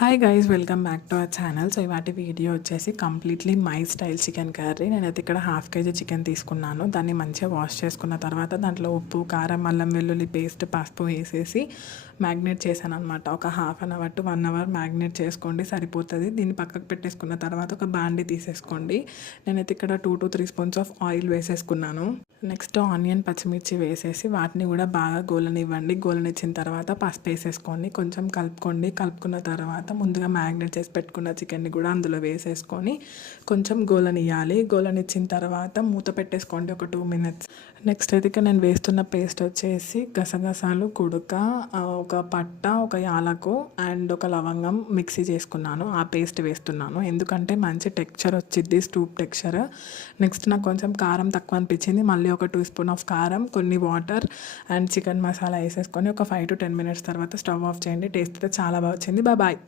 Hi guys, welcome back to our channel. So ఇవాటి video వచ్చేసి completely my style chicken curry. నేనైతే ఇక్కడ 1/2 kg chicken తీసుకున్నాను. దాన్ని మంచిగా వాష్ చేసుకున్న తర్వాత దాంట్లో ఉప్పు, కారం, అల్లం వెల్లుల్లి పేస్ట్, పసుపు వేసేసి మ్యాగ్నేట్ చేశాను అనమాట. ఒక 1/2 అవర్ టు 1 అవర్ మ్యాగ్నేట్ చేసుకోండి, సరిపోతుంది. దీన్ని పక్కకు పెట్టేసుకున్న తర్వాత ఒక బాండి తీసేసుకోండి. నేనైతే ఇక్కడ 2 to 3 స్పూన్స్ ఆఫ్ ఆయిల్ వేసేసుకున్నాను. నెక్స్ట్ ఆనియన్, పచ్చిమిర్చి వేసేసి వాటిని కూడా బాగా గోలనివ్వండి. గోలనిచ్చిన తర్వాత పసుపు వేసేసుకోండి, కొంచెం కలుపుకోండి. కలుపుకున్న తర్వాత ముందుగా మ్యాగ్నేట్ చేసి పెట్టుకున్న చికెన్ని కూడా అందులో వేసేసుకొని కొంచెం గోలనియాలి. గోలనిచ్చిన తర్వాత మూత పెట్టేసుకోండి ఒక 2 minutes. నెక్స్ట్ అయితే ఇక్కడ నేను వేస్తున్న పేస్ట్ వచ్చేసి గసగసాలు, కుడుక, ఒక పట్ట, ఒక యాలకు అండ్ ఒక లవంగం మిక్సీ చేసుకున్నాను. ఆ పేస్ట్ వేస్తున్నాను ఎందుకంటే మంచి టెక్స్చర్ వచ్చింది, స్టూప్ టెక్స్చర్. నెక్స్ట్ నాకు కొంచెం కారం తక్కువ అనిపించింది. మళ్ళీ ఒక 2 స్పూన్ ఆఫ్ కారం, కొన్ని వాటర్ అండ్ చికెన్ మసాలా వేసేసుకొని ఒక 5 to 10 minutes తర్వాత స్టవ్ ఆఫ్ చేయండి. టేస్ట్ అయితే చాలా బాగా వచ్చింది. బాయ్.